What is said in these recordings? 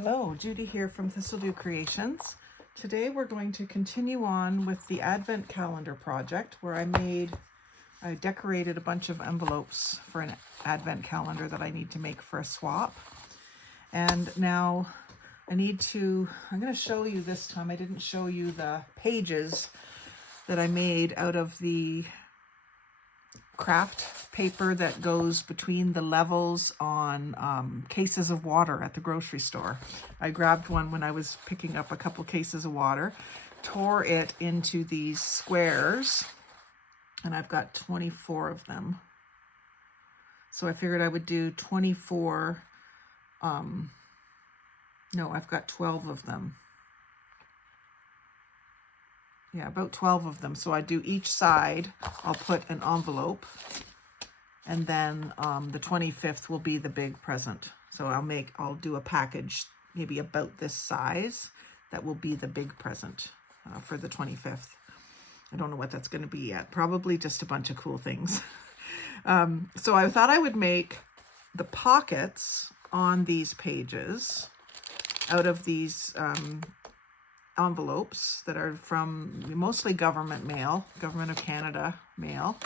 Hello, Judy here from Thistledew Creations. Today we're going to continue on with the Advent Calendar project where I decorated a bunch of envelopes for an Advent calendar that I need to make for a swap. And now I'm going to show you this time. I didn't show you the pages that I made out of the craft paper that goes between the levels on cases of water at the grocery store. I grabbed one when I was picking up a couple cases of water, tore it into these squares, and I've got 24 of them. So I figured I would do 24, no, I've got 12 of them. Yeah, about 12 of them. So I do each side, I'll put an envelope, and then the 25th will be the big present. So I'll do a package maybe about this size that will be the big present for the 25th. I don't know what that's going to be yet. Probably just a bunch of cool things. So I thought I would make the pockets on these pages out of these envelopes that are from mostly government mail, Government of Canada mail.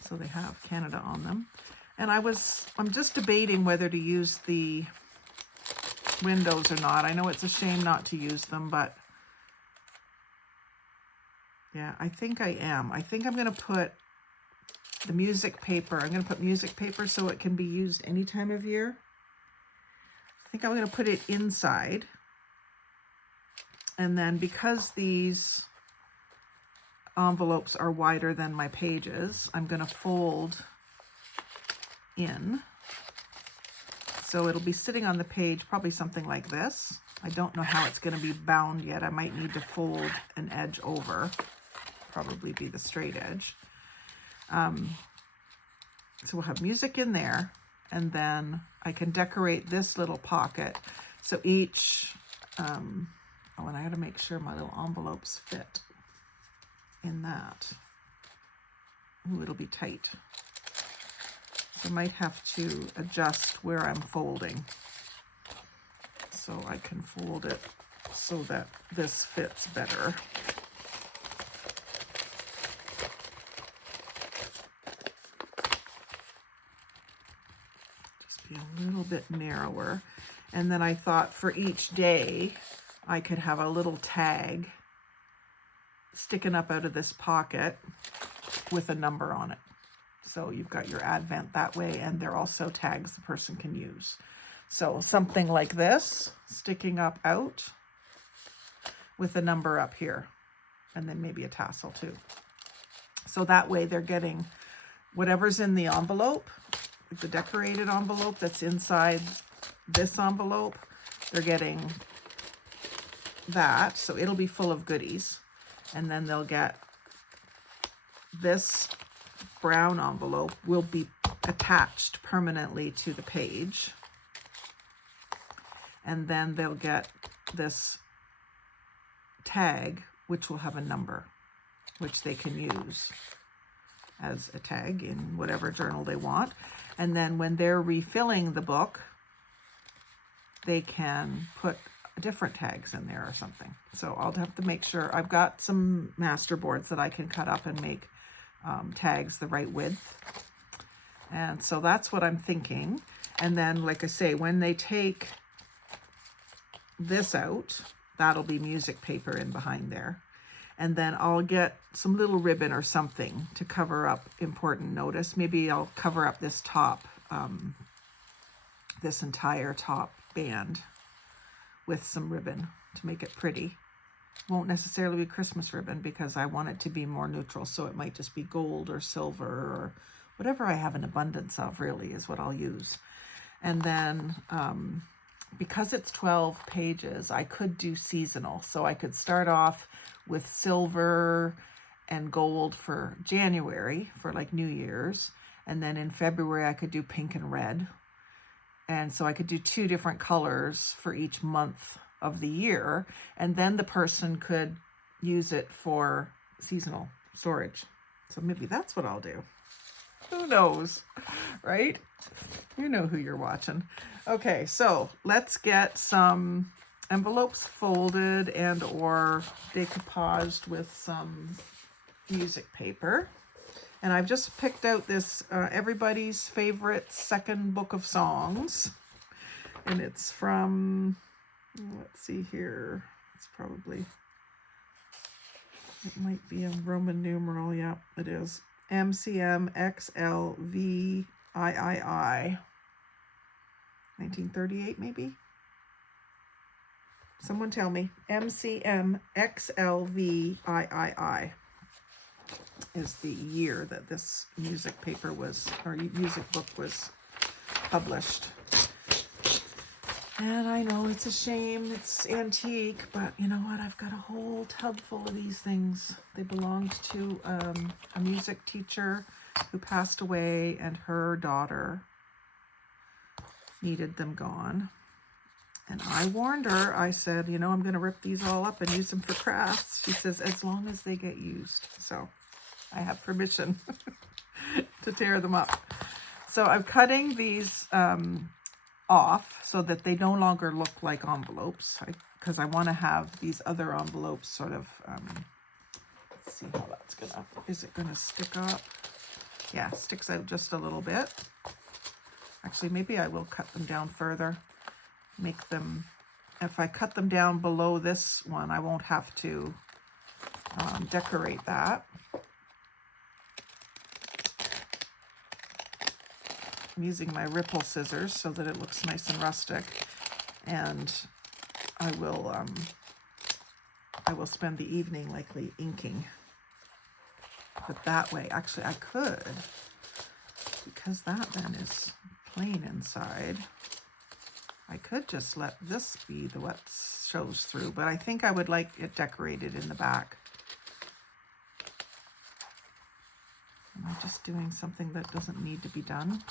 So they have Canada on them. And I'm just debating whether to use the windows or not. I know it's a shame not to use them, but yeah, I think I am. I think I'm going to put the music paper. I'm going to put music paper so it can be used any time of year. I think I'm going to put it inside. And then because these envelopes are wider than my pages, I'm going to fold in. So it'll be sitting on the page, probably something like this. I don't know how it's going to be bound yet. I might need to fold an edge over, probably be the straight edge. So we'll have music in there, and then I can decorate this little pocket. So each, oh, and I got to make sure my little envelopes fit in that. Ooh, it'll be tight. I might have to adjust where I'm folding so I can fold it so that this fits better. Just be a little bit narrower. And then I thought for each day, I could have a little tag sticking up out of this pocket with a number on it. So you've got your Advent that way, and they're also tags the person can use. So something like this, sticking up out with a number up here, and then maybe a tassel too. So that way they're getting whatever's in the envelope, the decorated envelope that's inside this envelope, they're getting that. So it'll be full of goodies. And then they'll get this brown envelope will be attached permanently to the page. And then they'll get this tag, which will have a number, which they can use as a tag in whatever journal they want. And then when they're refilling the book, they can put different tags in there or something. So I'll have to make sure. I've got some master boards that I can cut up and make tags the right width. And so that's what I'm thinking. And then, like I say, when they take this out, that'll be music paper in behind there. And then I'll get some little ribbon or something to cover up important notice. Maybe I'll cover up this top, this entire top band with some ribbon to make it pretty. Won't necessarily be Christmas ribbon because I want it to be more neutral. So it might just be gold or silver or whatever I have an abundance of, really, is what I'll use. And then because it's 12 pages, I could do seasonal. So I could start off with silver and gold for January, for like New Year's. And then in February, I could do pink and red. And so I could do 2 different colors for each month of the year. And then the person could use it for seasonal storage. So maybe that's what I'll do. Who knows, right? You know who you're watching. Okay, so let's get some envelopes folded and or decoupaged with some music paper. And I've just picked out this everybody's favorite second book of songs. And it's from, let's see here, it's probably, it might be a Roman numeral. Yeah, it is. MCM XLVIII. 1938 maybe? Someone tell me. MCM XLVIII is the year that this music paper was, or music book was published. And I know it's a shame, it's antique, but you know what? I've got a whole tub full of these things. They belonged to a music teacher who passed away, and her daughter needed them gone. And I warned her, I said, you know, I'm going to rip these all up and use them for crafts. She says, as long as they get used. So I have permission to tear them up. So I'm cutting these off so that they no longer look like envelopes, because I want to have these other envelopes sort of, let's see how that's gonna, is it gonna stick up? Yeah, sticks out just a little bit. Actually, maybe I will cut them down further, make them, if I cut them down below this one, I won't have to decorate that. I'm using my ripple scissors so that it looks nice and rustic, and I will spend the evening likely inking. But that way, actually I could, because that then is plain inside, I could just let this be the what shows through, but I think I would like it decorated in the back. Am I just doing something that doesn't need to be done?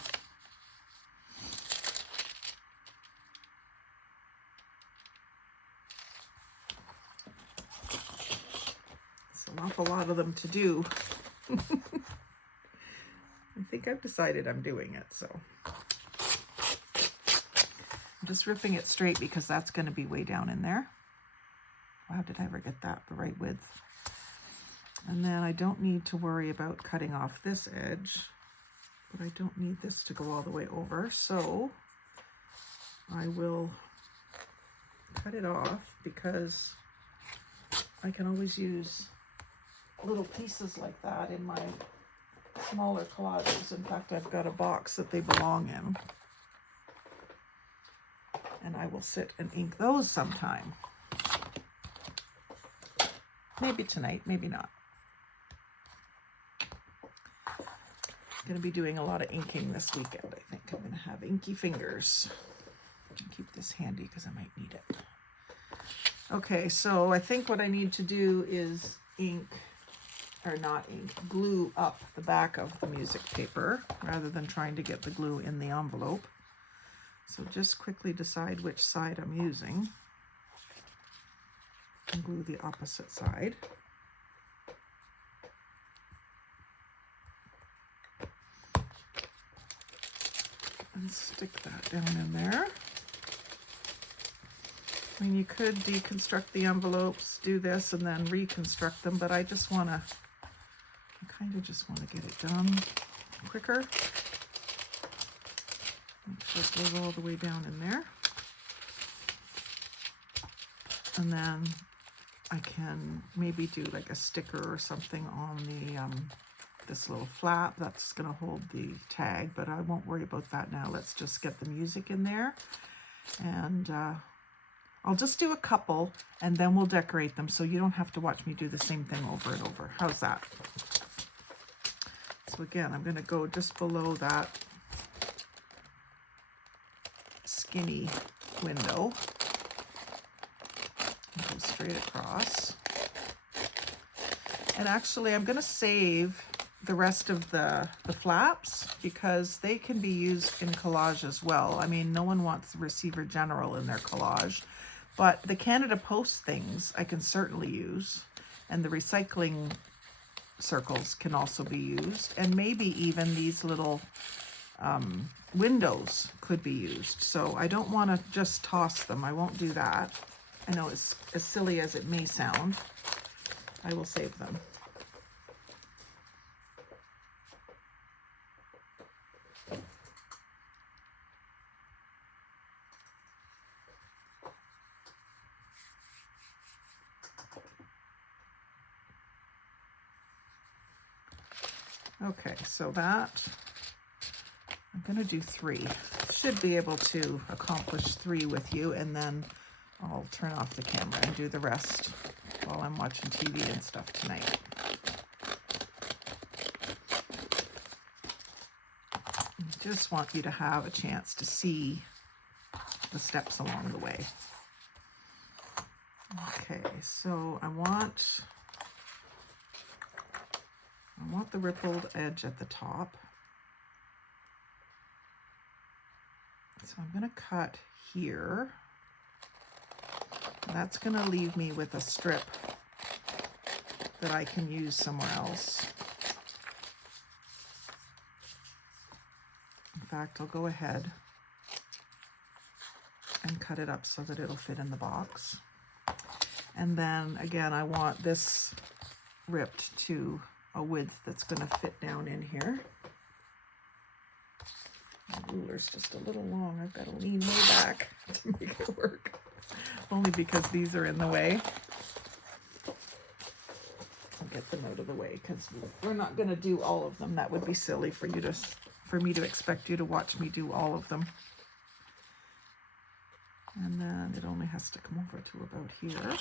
An awful lot of them to do. I think I've decided I'm doing it, so I'm just ripping it straight because that's going to be way down in there. Wow, did I ever get that the right width? And then I don't need to worry about cutting off this edge, but I don't need this to go all the way over, so I will cut it off because I can always use little pieces like that in my smaller collages. In fact, I've got a box that they belong in, and I will sit and ink those sometime. Maybe tonight, maybe not. I'm going to be doing a lot of inking this weekend. I think I'm going to have inky fingers. I'll keep this handy because I might need it. Okay, so I think what I need to do is glue up the back of the music paper rather than trying to get the glue in the envelope. So just quickly decide which side I'm using and glue the opposite side. And stick that down in there. I mean, you could deconstruct the envelopes, do this, and then reconstruct them, but I just want to, I kind of just want to get it done quicker. Make sure it goes all the way down in there. And then I can maybe do like a sticker or something on the this little flap that's going to hold the tag, but I won't worry about that now. Let's just get the music in there, and I'll just do a couple and then we'll decorate them so you don't have to watch me do the same thing over and over. How's that? So again, I'm going to go just below that skinny window and go straight across. And actually, I'm going to save the rest of the flaps because they can be used in collage as well. I mean, no one wants the Receiver General in their collage, but the Canada Post things I can certainly use, and the recycling circles can also be used, and maybe even these little windows could be used. So I don't want to just toss them. I won't do that. I know it's as silly as it may sound. I will save them. Okay, so that, I'm going to do 3. Should be able to accomplish 3 with you, and then I'll turn off the camera and do the rest while I'm watching TV and stuff tonight. I just want you to have a chance to see the steps along the way. Okay, so I want the rippled edge at the top. So I'm going to cut here. That's going to leave me with a strip that I can use somewhere else. In fact, I'll go ahead and cut it up so that it'll fit in the box. And then again, I want this ripped to a width that's going to fit down in here. My ruler's just a little long. I've got to lean way back to make it work. Only because these are in the way. I'll get them out of the way because we're not going to do all of them. That would be silly for me to expect you to watch me do all of them. And then it only has to come over to about here.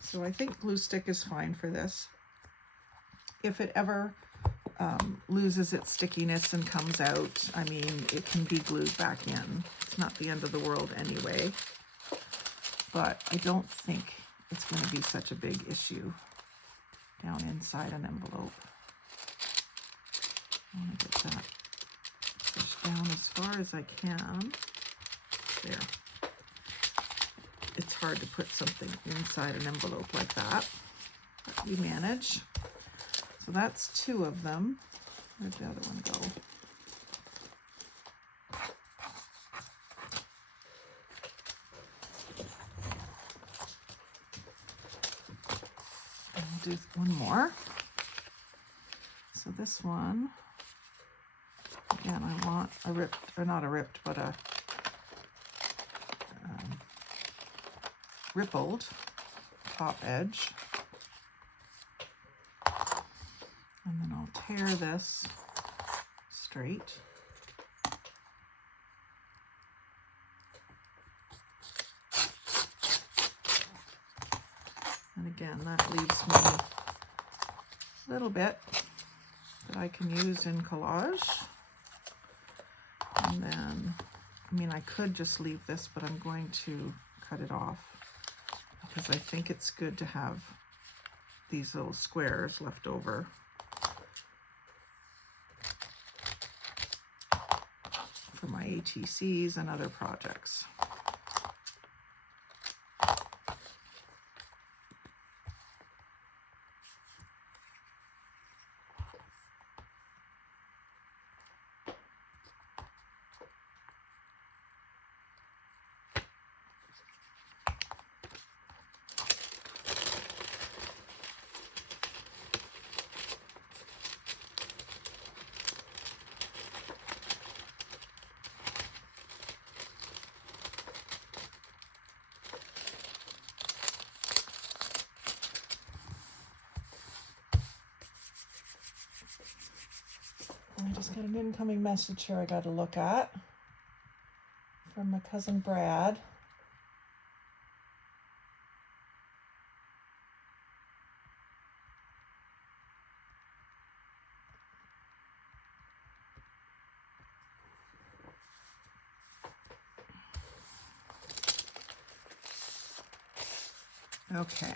So I think glue stick is fine for this. If it ever loses its stickiness and comes out, I mean, it can be glued back in. It's not the end of the world anyway. But I don't think it's going to be such a big issue down inside an envelope. I want to get that pushed down as far as I can. There. It's hard to put something inside an envelope like that, but we manage. So that's 2 of them. Where'd the other one go? I'll do one more. So this one, again, I want a ripped, or not a ripped, but a rippled top edge. And then I'll tear this straight. And again, that leaves me a little bit that I can use in collage. And then, I mean, I could just leave this, but I'm going to cut it off because I think it's good to have these little squares left over for my ATCs and other projects. I just got an incoming message here I got to look at from my cousin Brad. Okay.